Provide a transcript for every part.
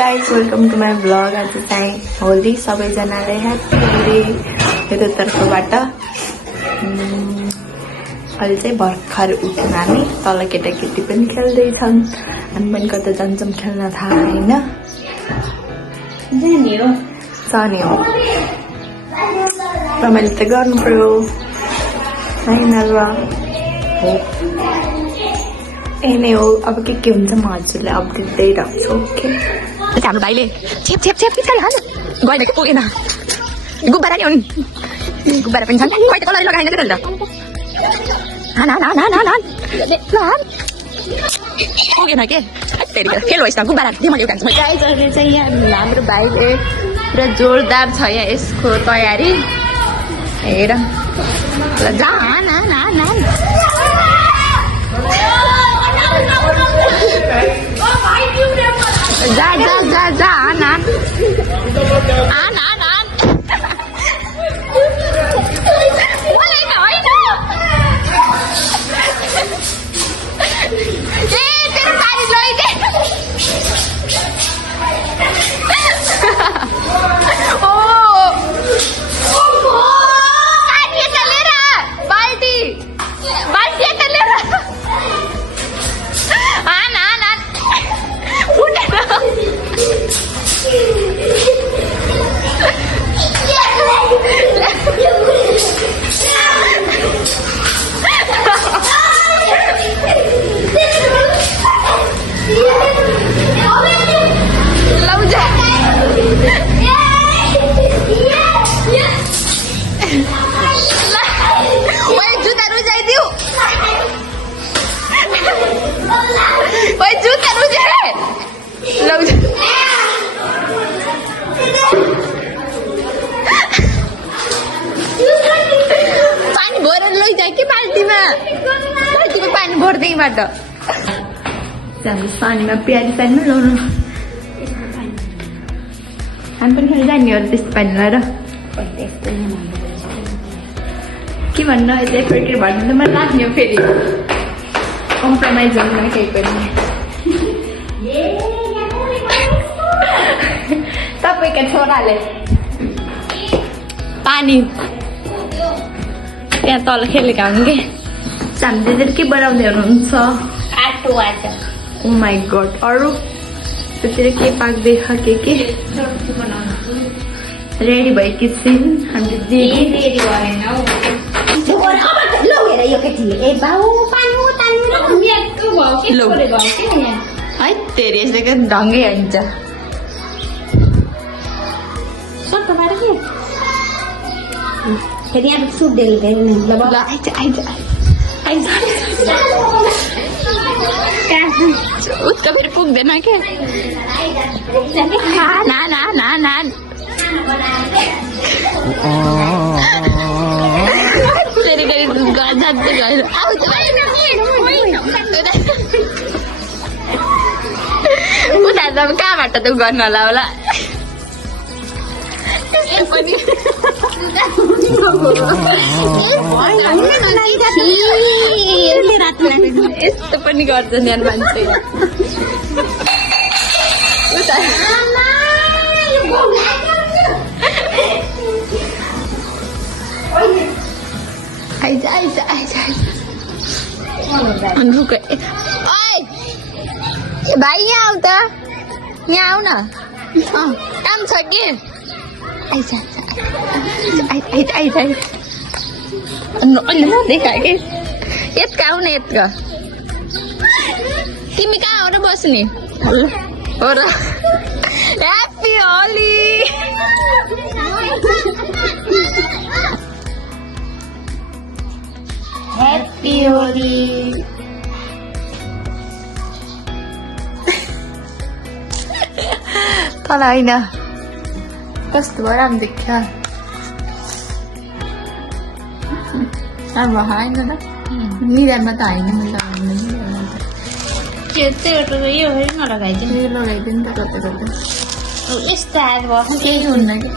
Guys welcome to my blog. आज चाहिँ होली सबैजनाले ह्याप्पी होली यता तर्फबाट। अहिले चाहिँ भर्खर उठ्यौँ हामी, तल केटाकेटी पनि खेल्दैछन्, हामी पनि कता जान्छौँ खेल्न थाहा होइन। जाने हो रमाइलो त गर्नु पर्यो होइन र हो। नै हो अब के हुन्छ म हजुरलाई अपडेट दिइराख्छु। ओके हाम्रो भाइले छेप छेप छेप पिछाडि हाल गएन कि पुगेन। गुब्बारा नि हुन्, गुब्बारा पनि छन्। खै त कलर लगाएन कि त हान हान हान हान हान पुगेन के खेल होस् न गुब्बारा दे मैले एउटा। गाइज अहिले चाहिँ यहाँ हाम्रो भाइले पुरा जोरदार छ यहाँ यसको तयारी हेर। जा हान हान हान हान जा जा जा जा आन आन आन आन आन मलाई त होइन ए तेरो पानी लैदे ओ पानी यता लिएर बाल्टी बाल्टी यता लिएर आन आन आन उठेन जुत्ता रुजाइदिउ जुत्ता रुजे लौजा पानी भरेर लैजाए कि बाल्टीमा पानी भर्दैबाट हाम्रो पानीमा प्यारी पानीमा लाउनु। हामी पनि फेरि जानेहरू त्यस्तो पानी लगाएर के भन्नु यता फेरि भन्नु त मलाई लाग्ने हो। फेरि कम्प्रोमाइज गर्नु केही पनि तपाईँका छोराले पानी त्यहाँ तल खेलेका हुन् कि हामीले के बनाउँदै हुनुहुन्छ? आटो आटा। ओ माई गड। अरू त्यतिर के पाक्दैछ के रेडी भयो कि सिन हामीले रेडी भएन है तेरि यसले ढङ्गै हुन्छ। फेरि यहाँ सुप डेली उसको फेरि पुग्दैन क्या। नान नान नान फेरि फेरि जाँदै गएर उता त कहाँबाट त गर्नु होला होला यस्तो पनि गर्छ नि मान्छे। आइज आइज आइज रुक भाइ यहाँ आऊ त, यहाँ आऊ न काम छ कि आइज आइज आइज आइज देखा कि यत्का आऊ न यत्का। तिमी कहाँ हो र बस्ने हो र? ह्याप्पी होली। ह्याप्पी होली। तल होइन कस्तो भयो राम्रो देख्छ। राम्रो होइन र निरामा त होइन यो लगाइदिनु लगाइदिनु त कता कता यस्तो केही हुन्न कि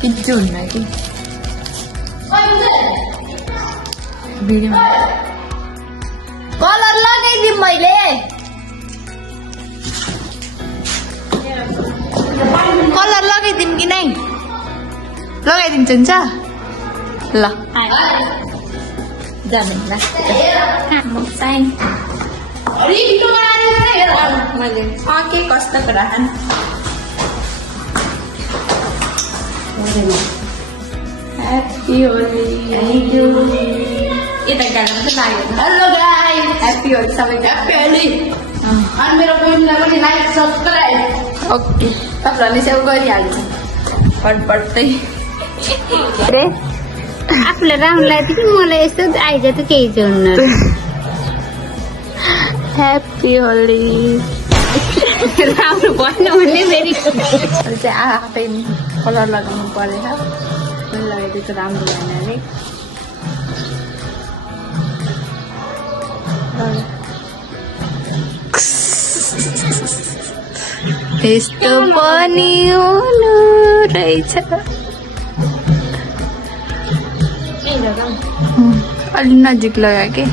पिन्चु हुन्न कि भिडियोमा कलर लगाइदिउँ मैले। नै लगाइदिन्छु हुन्छ ल जाँदैन मैले के कस्तो कुरा ह्याप्पी होली यता गाना चाहिँ लाग्यो हेलो गाइस ह्याप्पी होली सबैको ह्याप्पी होली अनि मेरो बहिनीलाई पनि लाइक सब्सक्राइब ओके तपाईँहरूले सेव गरिहाल्छ पटपटै रे आफूलाई राम्रो लाग्थ्यो कि मलाई यस्तो आइज त केही जोड्न ह्याप्पी होली राम्रो भएन भने फेरि चाहिँ आफै कलर लगाउनु परेछ लगाइदिएको राम्रो भएन अरे यस्तो पनि हुनु रहेछ अलि नजिक लगा के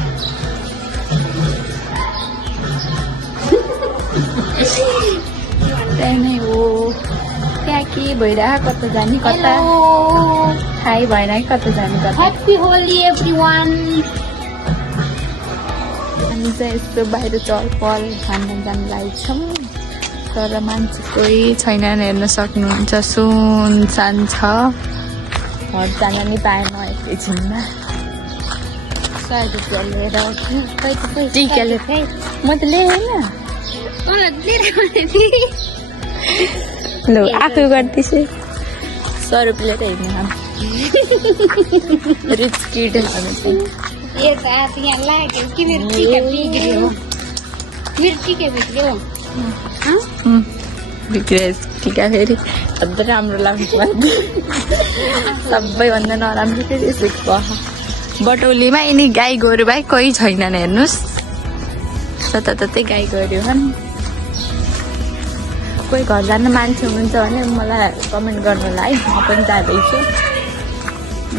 त्यही नै हो त्यहाँ के भइरहेको कता जाने कता थाहै भएन कि कता जाने कता ह्याप्पी होली एभ्रीवान हामी चाहिँ यस्तो बाहिर चलपल खान जानु लागेछौँ तर मान्छे कोही छैनन् हेर्न सक्नुहुन्छ सुनसान छ घर जान नि पाएन एकैछिनमा 100 रुपियाँ लिएर टिका लिएर म त ल्याएन ल आफू गर्दैछु 100 रुपियाँ लिएर हेर्नु रिच किड यहाँ लाग्यो कि मेरो टिका बिग्रियो मेरो टिका बिग्रियो बिग्रेस टिका फेरि अझ राम्रो लाग्छ सबैभन्दा नराम्रो फेरि यसो बटौलीमा यिनी गाई गोरु भाइ कोही छैनन् हेर्नुहोस् जताततै गाई गोरु छन् कोही घर जान मान्छे हुनुहुन्छ भने मलाई कमेन्ट गर्नुलाई म पनि जाँदैछु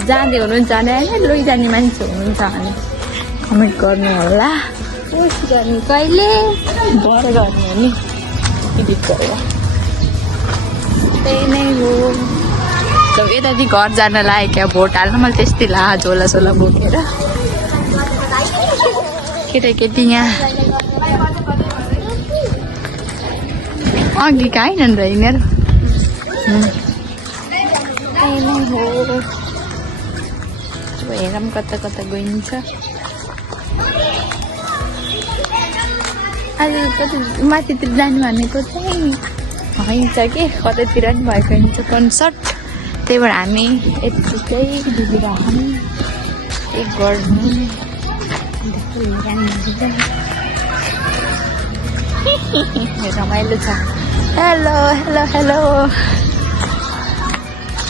जाँदै हुनुहुन्छ भने होइन लैजाने मान्छे हुनुहुन्छ भने कमेन्ट गर्नु होला पोस्ट गर्ने कहिले भरे गर्ने हो नि एडिट गरेर त्यही नै हो यताति घर जान लाग्यो क्या भोट हाल्न मैले त्यस्तै ला झोला सोला बोकेर केटाकेटी यहाँ अघि खाएनन् र यिनीहरू त्यही नै हो हेरौँ कता कता गइन्छ आज कति माथितिर जानु भनेको चाहिँ हुन्छ कि कतैतिर पनि भएको हुन्छ कन्सर्ट त्यही भएर हामी यतिकै डुबिरहौँ एक गर्नु रमाइलो छ हेलो हेलो हेलो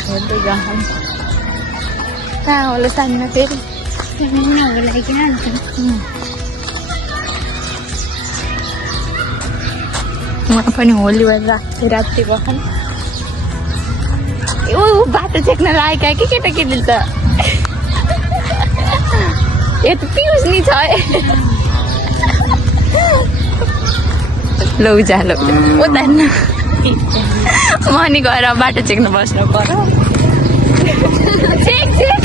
हेर्दै जाउँ कहाँ होला सानो फेरि उहाँ पनि होली भएर राति बस्छन् ओ बाटो चेक्न लागेका कि केटाकेटी त यति पिउस नि छ लौ जा लौ उता म नि गएर बाटो चेक्न बस्नु पर्यो चेक चेक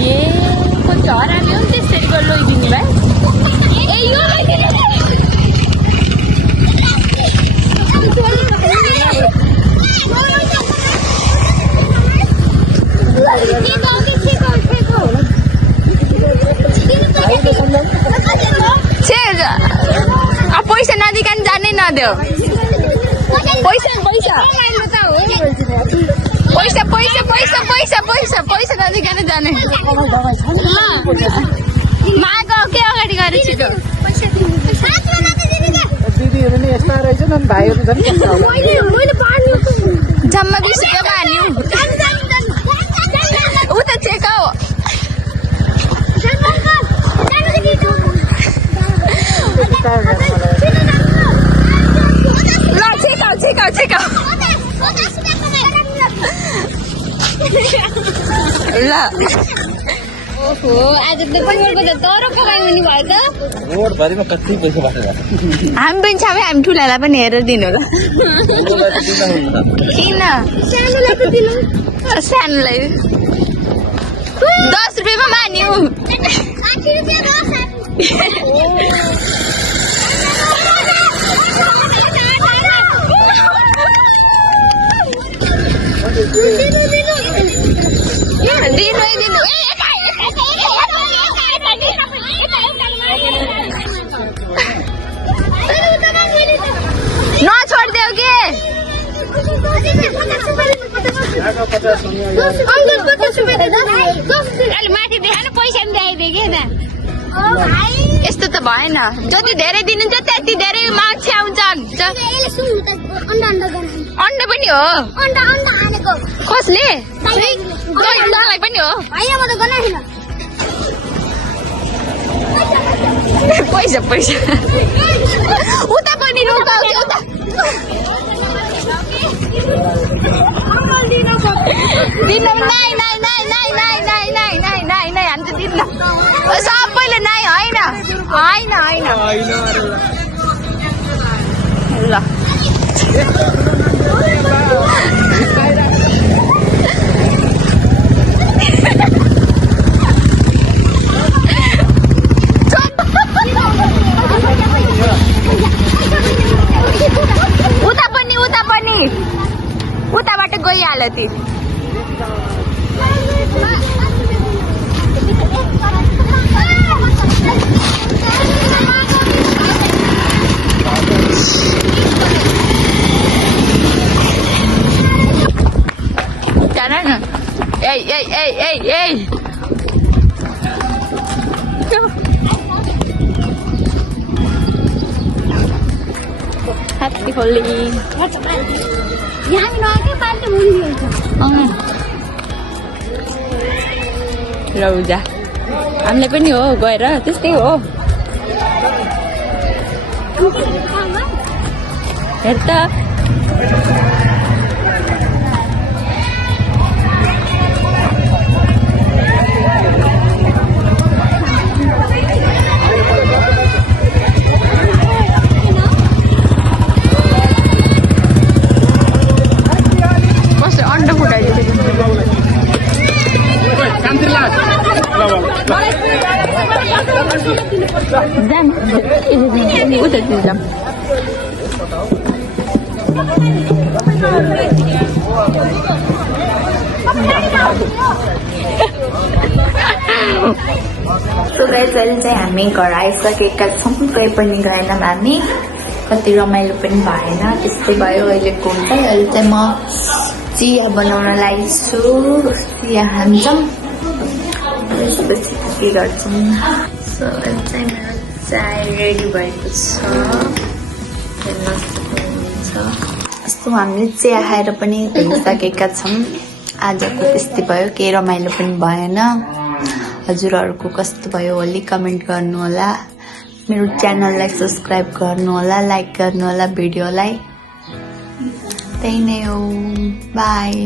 ए कति हरामी हो नि त्यसरी गरेर लैदिने भाइ ए यो पैसा नदिकन जानै नदेऊ पैसा पैसा पैसा पैसा पैसा पैसा पैसा पैसा नदिकन जाने माग के अगाडि गरे छिटो दिदीहरू नि यस्ता रहेछ नि भाइहरू झन् जम्मा 20 रुपियाँ हान्यौ उता चेक हो ल चेक हो चेक हो चेक हो ल हो आज त तिमीहरूको त तर पकाइमुनि भयो त रोडभरिमा कति पैसा बाटो जान्छ हामी पनि छ हामी ठुलालाई पनि हेरेर दिनु होला ठुलोलाई त दिँदा हुन्न किन सानोलाई त दिनु सानोलाई 10 रुपियाँमा मान्यौ 80 रुपियाँ दिनु नछोडिदेऊ के माथि देखाएन पैसा पनि देखाइदिए के यस्तो त भएन जति धेरै दिनुहुन्छ त्यति धेरै मान्छे आउँछन् अन्डा पनि हो कसले मलाई पनि हो पैसा पैसा उता पनि हामी त दिन्न सबैले नाइ होइन ल उताबाट गइहाल्यो ती Ei! Happy Holi. यहाँ नआके पाल्टे मुनि हुन्छ रौजा हामीले पनि हो गएर त्यस्तै हो हेर त udah jam. So guys, अहिले चाहिँ हामी घर आइसकेका छौँ कहीँ पनि गएनौँ हामी कति रमाइलो पनि भएन त्यस्तै भयो अहिलेको चाहिँ अहिले चाहिँ म चिया बनाउन लागेछु चिया खान्छौँ त्यसपछि के गर्छौँ सो अहिले चाहिँ मेरो चाय रेडी भएको छ यस्तो हामीले चिया खाएर पनि भइसकेका छौँ आजको त्यस्तै भयो केही रमाइलो पनि भएन हजुरहरूको कस्तो भयो होली कमेन्ट गर्नु होला मेरो च्यानललाई सब्स्क्राइब गर्नु होला लाइक गर्नु होला भिडियोलाई त्यही नै हो बाई